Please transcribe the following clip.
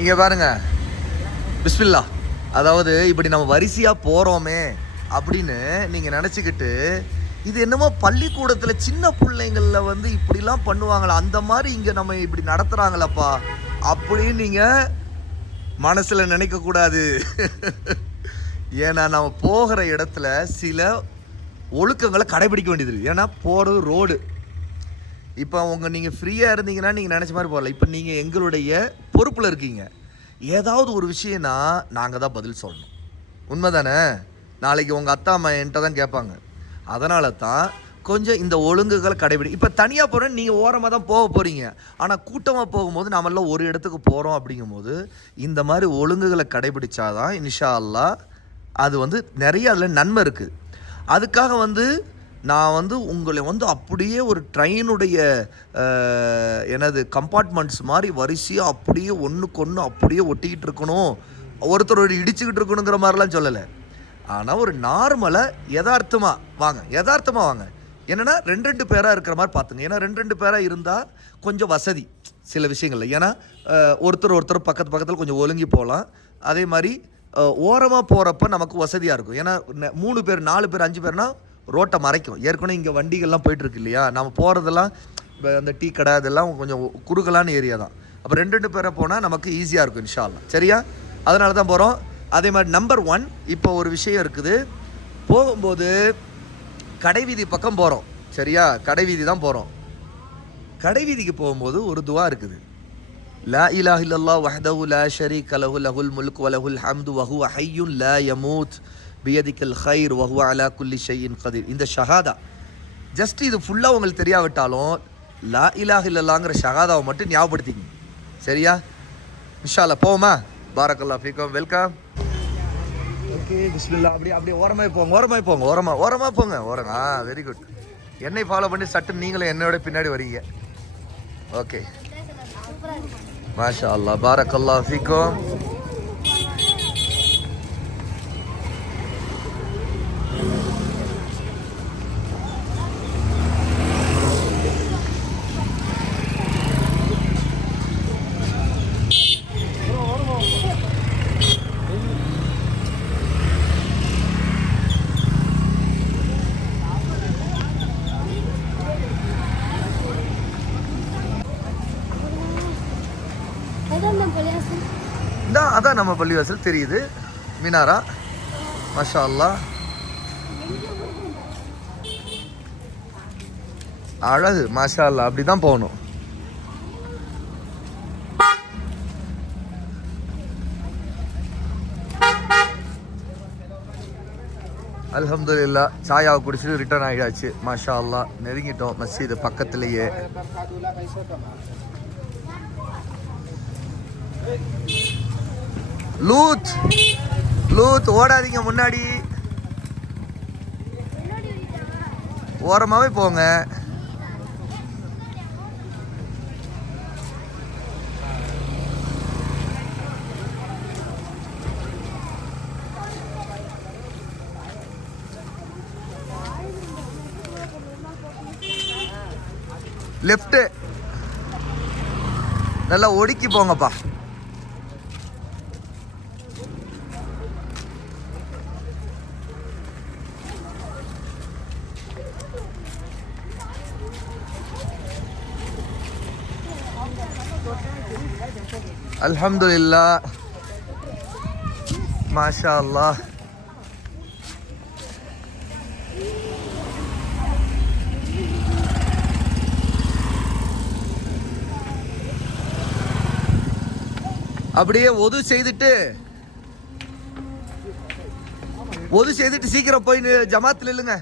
இங்கே பாருங்க, பிஸ்மில்லா. அதாவது இப்படி நம்ம வரிசையாக போகிறோமே அப்படின்னு நீங்கள் நினச்சிக்கிட்டு, இது என்னமோ பள்ளிக்கூடத்தில் சின்ன பிள்ளைங்களில் வந்து இப்படிலாம் பண்ணுவாங்களா, அந்த மாதிரி இங்கே நம்ம இப்படி நடத்துகிறாங்களப்பா அப்படின்னு நீங்கள் மனசில் நினைக்கக்கூடாது. ஏன்னா நம்ம போகிற இடத்துல சில ஒழுக்கங்களை கடைபிடிக்க வேண்டியது இருக்குது. ஏன்னா போகிறது ரோடு. இப்போ நீங்கள் ஃப்ரீயாக இருந்தீங்கன்னா நீங்கள் நினச்ச மாதிரி போகல. இப்போ நீங்கள் எங்களுடைய பொறுப்பில் இருக்கீங்க. ஏதாவது ஒரு விஷயம்னா நாங்கள் தான் பதில் சொல்லணும். உண்மை தானே? நாளைக்கு உங்கள் அத்தா அம்மா என்கிட்ட தான் கேட்பாங்க. அதனால தான் கொஞ்சம் இந்த ஒழுங்குகளை கடைபிடி. இப்போ தனியாக போகிறேன், நீங்கள் ஓரமாக தான் போக போகிறீங்க. ஆனால் கூட்டமாக போகும்போது நம்மளாம் ஒரு இடத்துக்கு போகிறோம். அப்படிங்கும்போது இந்த மாதிரி ஒழுங்குகளை கடைபிடிச்சாதான் இன்ஷா அல்லாஹ் அது வந்து நிறைய அதில் நன்மை இருக்குது. அதுக்காக வந்து நான் வந்து உங்களை வந்து அப்படியே ஒரு ட்ரெயினுடைய எனது கம்பார்ட்மெண்ட்ஸ் மாதிரி வரிசையாக அப்படியே ஒன்றுக்கு ஒன்று அப்படியே ஒட்டிக்கிட்டு இருக்கணும், ஒருத்தரோட இடிச்சுக்கிட்டு இருக்கணுங்கிற மாதிரிலாம் சொல்லலை. ஆனால் ஒரு நார்மலாக யதார்த்தமாக வாங்க. என்னென்னா 2 பேராக இருக்கிற மாதிரி பார்த்துங்க. ஏன்னா 2 பேராக இருந்தால் கொஞ்சம் வசதி சில விஷயங்கள்ல. ஏன்னா ஒருத்தர் பக்கத்தில் கொஞ்சம் ஒழுங்கி போகலாம். அதே மாதிரி ஓரமாக போகிறப்ப நமக்கு வசதியாக இருக்கும். ஏன்னா 3 பேர் 4 பேர் 5 பேர்னா ரோட்டை மறைக்கும். ஏற்கனவே இங்கே வண்டிகள்லாம் போயிட்டுருக்கு இல்லையா, நம்ம போகிறதெல்லாம் அந்த டீ கடை அதெல்லாம் கொஞ்சம் குறுகலான ஏரியா தான். அப்போ 2 பேரை போனால் நமக்கு ஈஸியாக இருக்கும் இன்ஷா அல்லாஹ். சரியா? அதனால தான் போகிறோம். அதே மாதிரி நம்பர் 1, இப்போ ஒரு விஷயம் இருக்குது. போகும்போது கடைவீதி பக்கம் போகிறோம். சரியா? கடைவீதி தான் போகிறோம். கடைவீதிக்கு போகும்போது ஒரு துவா இருக்குது. லா இலாஹ இல்லல்லாஹ் வஹ்தஹு லா ஷரீக லஹு லஹுல் முல்கு வ லஹுல் ஹம்து வ ஹுவ ஹய்யுன் லா யமூத் பியதிக்கல் கைர் வ ஹுவ அலா குல்லி ஷைஇன் கதீர். இந்த ஷஹாதா ஜஸ்ட் இது ஃபுல்லாக உங்களுக்கு தெரியாவிட்டாலும் லா இலாஹ இல்லல்லாஹ்ங்கிற ஷஹாதாவை மட்டும் ஞாபகப்படுத்திங்க. சரியா? இன்ஷா அல்லாஹ் போவோமா? பாரக்கல்லாஹு ஃபீக்கும். வெல்கம். ஓகே, பிஸ்மில்லா. அப்படியே ஓரமாக போங்க. Very good. என்னை ஃபாலோ பண்ணி சட்டு நீங்களும் என்னோட பின்னாடி வரீங்க. ஓகே, மாஷா அல்லாஹ், பாரக்கல்லாஹு ஃபீக்கும். அதான் நம்ம பள்ளிவாசல் தெரியுது, மினாரா. மாஷா அல்லாஹ், அழகு. மாஷா அல்லாஹ், அப்படி தான் போகணும். அல்ஹம்துலில்லாஹ், சாயாவை குடிச்சிட்டு ரிட்டர்ன் ஆகிடாச்சு. மாஷா அல்லாஹ், நெருங்கிட்டோம் மஸ்ஜிது பக்கத்துலேயே. லூத் ஓடாதீங்க, முன்னாடி ஓரமாகவே போங்க. லெஃப்ட் நல்லா ஒடுக்கி போங்கப்பா. அல்ஹம்துலில்லாஹ், மாஷா அல்லாஹ். அப்படியே ஒது செய்துட்டு சீக்கிரம் போய் ஜமாத்தில் இல்லைங்க.